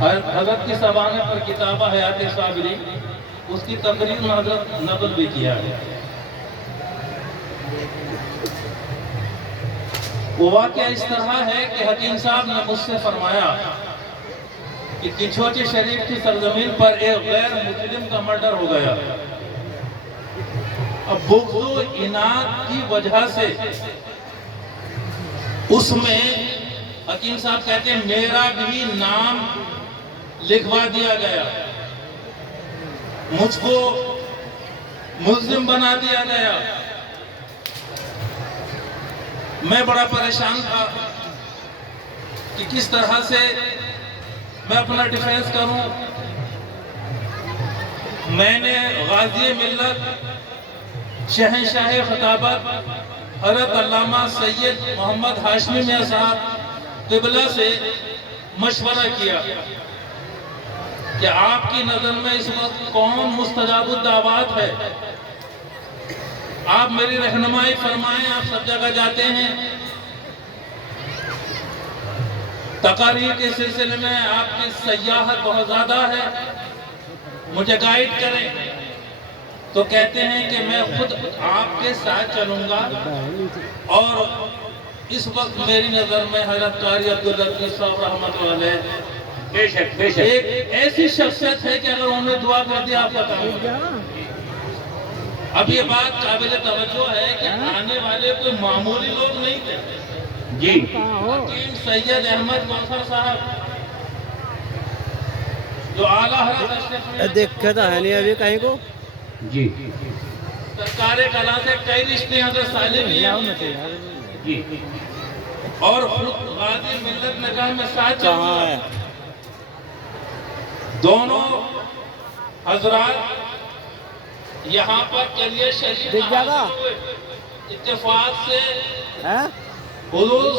حضرت کی سوانح پر کتابہ حیات صابری، اس کی تقریر میں حضرت نقل بھی کیا ہے۔ وہ واقعہ اس طرح ہے کہ حکیم صاحب نے مجھ سے فرمایا کہ کنچھوچی شریف کی سرزمین پر ایک غیر مسلم کا مرڈر ہو گیا۔ اب بغض و اناد کی وجہ سے اس میں حکیم صاحب کہتے ہیں میرا بھی نام لکھوا دیا گیا، مجھ کو ملزم بنا دیا گیا۔ میں بڑا پریشان تھا کہ کس طرح سے میں اپنا ڈیفینس کروں۔ میں نے غازی ملت شہنشاہ خطابت حضرت علامہ سید محمد ہاشمی میاں صاحب قبلہ سے مشورہ کیا کہ آپ کی نظر میں اس وقت کون مستجاب الدعوات ہے، آپ میری رہنمائی فرمائیں، آپ سب جگہ جاتے ہیں، تقاریر کے سلسلے میں آپ کی سیاحت بہت زیادہ ہے، مجھے گائیڈ کریں۔ تو کہتے ہیں کہ میں خود آپ کے ساتھ چلوں گا، اور اس وقت میری نظر میں حضرت قاری عبداللطیف صاحب رحمۃ اللہ علیہ ایک ایسی شخصیت ہے کہ اگر انہیں دعا کر دیا آپ کا کام ہوگا۔ اب یہ بات قابل توجہ ہے کہ آنے والے کوئی معمولی لوگ نہیں تھے۔ جی حکیم سید احمد کوثر صاحب جو اعلیٰ حضرت دیکھا تھا ہے نہیں ابھی کہیں کو جی سرکار کلا سے کئی رشتے حضرت صالح ہیں جی، اور غازی ملت نگاہ میں ساتھ چلوں گا۔ دونوں حضرات یہاں پر کلیہ شریف میں حاضر ہوئے، اتفاق سے حضور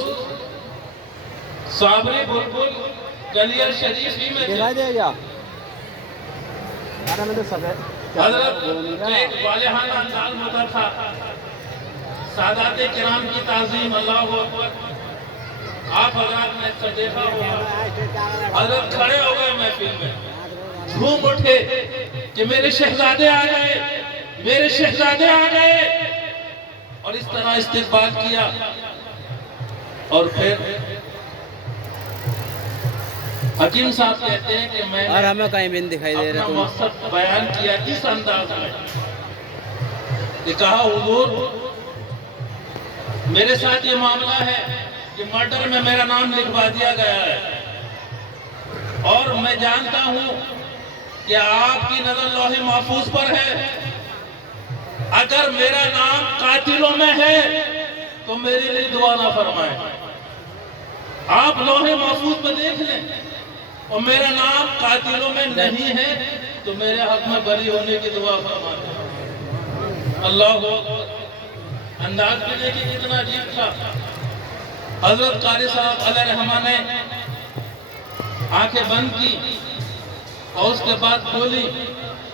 صابری بلبل کلیہ شریف ہی میں تھے۔ حضرت کا ایک والہانہ انداز ہوتا تھا، سادات کرام کی تعظیم، اللہ اکبر۔ آپ حضرات نے اکثر دیکھا ہوگا حضرت کھڑے ہو گئے محفل میں، جھوم اٹھے کہ میرے شہزادے آ گئے، میرے شہزادے آ گئے، اور اس طرح استقبال کیا۔ اور پھر حکیم صاحب کہتے ہیں کہ میں نے اپنا مقصد بیان کیا اس انداز میں کہ کہا حضور میرے ساتھ یہ معاملہ ہے کہ مرڈر میں میرا نام لکھوا دیا گیا ہے، اور میں جانتا ہوں کہ آپ کی نظر لوح محفوظ پر ہے، اگر میرا نام قاتلوں میں ہے تو میرے لیے دعا نہ فرمائیں۔ آپ لوح محفوظ پہ دیکھ لیں اور میرا نام قاتلوں میں نہیں ہے تو میرے حق میں بری ہونے کی دعا فرمائیں۔ اللہ اکبر، انداز بھی دیکھیں کتنا عجیب تھا۔ حضرت قاری صاحب علیہ رحمہ نے آنکھیں بند کی اور اس کے بعد کھولی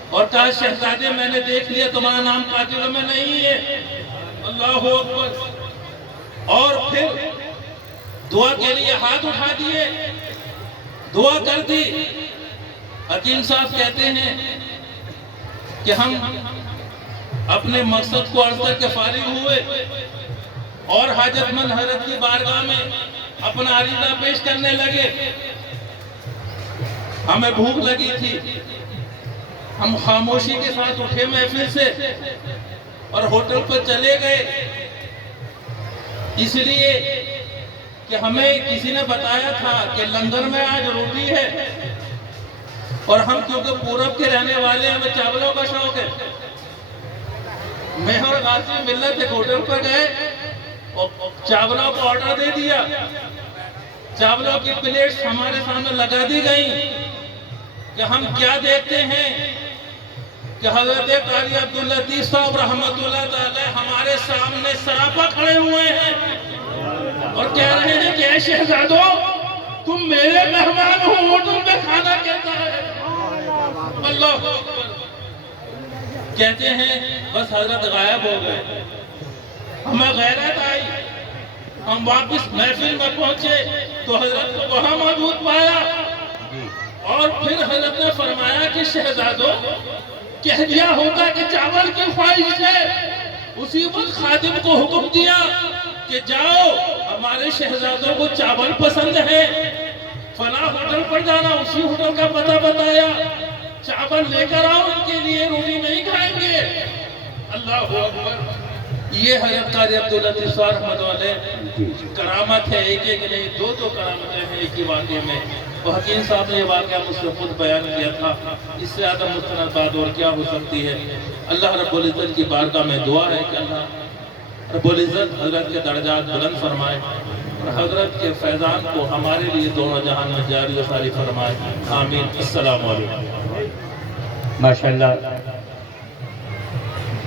اور کہا شہزادے میں نے دیکھ لیا تمہارا نام قاتلوں میں نہیں ہے، اللہ اکبر۔ اور پھر دعا کے لیے ہاتھ اٹھا دیے، دعا کر دی۔ حکیم صاحب کہتے ہیں کہ ہم اپنے مقصد کو عرض کر کے فارغ ہوئے اور حاجت مند حضرت کی بارگاہ میں اپنا عریضہ پیش کرنے لگے۔ ہمیں بھوک لگی تھی، ہم خاموشی کے ساتھ اٹھے محفل سے اور ہوٹل پر چلے گئے، اس لیے کہ ہمیں کسی نے بتایا تھا کہ لنگر میں آج روٹی ہے، اور ہم کیونکہ پورب کے رہنے والے ہمیں چاولوں کا شوق ہے۔ میں اور غازی ملت ایک ہوٹل پر گئے اور چاولوں کو آرڈر دے دیا، چاولوں کی پلیٹس ہمارے سامنے لگا دی گئیں کہ ہم کیا دیکھتے ہیں کہ حضرت قاری عبداللطیف صاحب رحمۃ اللہ تعالی ہمارے سامنے سراپا کھڑے ہوئے ہیں اور کہہ رہے ہیں کہ اے شہزادو تم میرے مہمان ہو، ہوٹل میں کھانا کہتا ہے۔ اللہ اکبر۔ کہتے ہیں بس حضرت غائب ہو گئے، ہمیں غیرت آئی، ہم واپس محفل میں پہنچے تو حضرت کو وہاں موجود پایا پھر حضرت نے فرمایا کہ شہزادوں کہہ دیا ہوگا کہ چاول کی خواہش ہے، اسی وقت خادم کو حکم دیا کہ جاؤ ہمارے شہزادوں کو چاول پسند ہے، فلاں ہوٹل پر جانا، اسی ہوٹل کا پتہ بتایا، چاول لے کر آؤ، ان کے لیے روٹی نہیں کھائیں گے۔ اللہ اکبر۔ یہ حضرت قاضی عبداللطیف صاحب رحمۃ اللہ علیہ کرامت ہے، ایک ایک نہیں دو کرامتیں ہیں ایک ہی واقعے میں۔ وہ حکیم صاحب نے یہ واقعہ مجھ سے خود بیان کیا تھا، اس سے زیادہ مستند بات اور کیا ہو سکتی ہے۔ اللہ رب العزت کی بارگاہ میں دعا ہے کہ اللہ رب العزت حضرت کے درجات بلند فرمائے اور حضرت کے فیضان کو ہمارے لیے دونوں جہان میں جاری و ساری فرمائے، آمین۔ السلام علیکم۔ ماشاءاللہ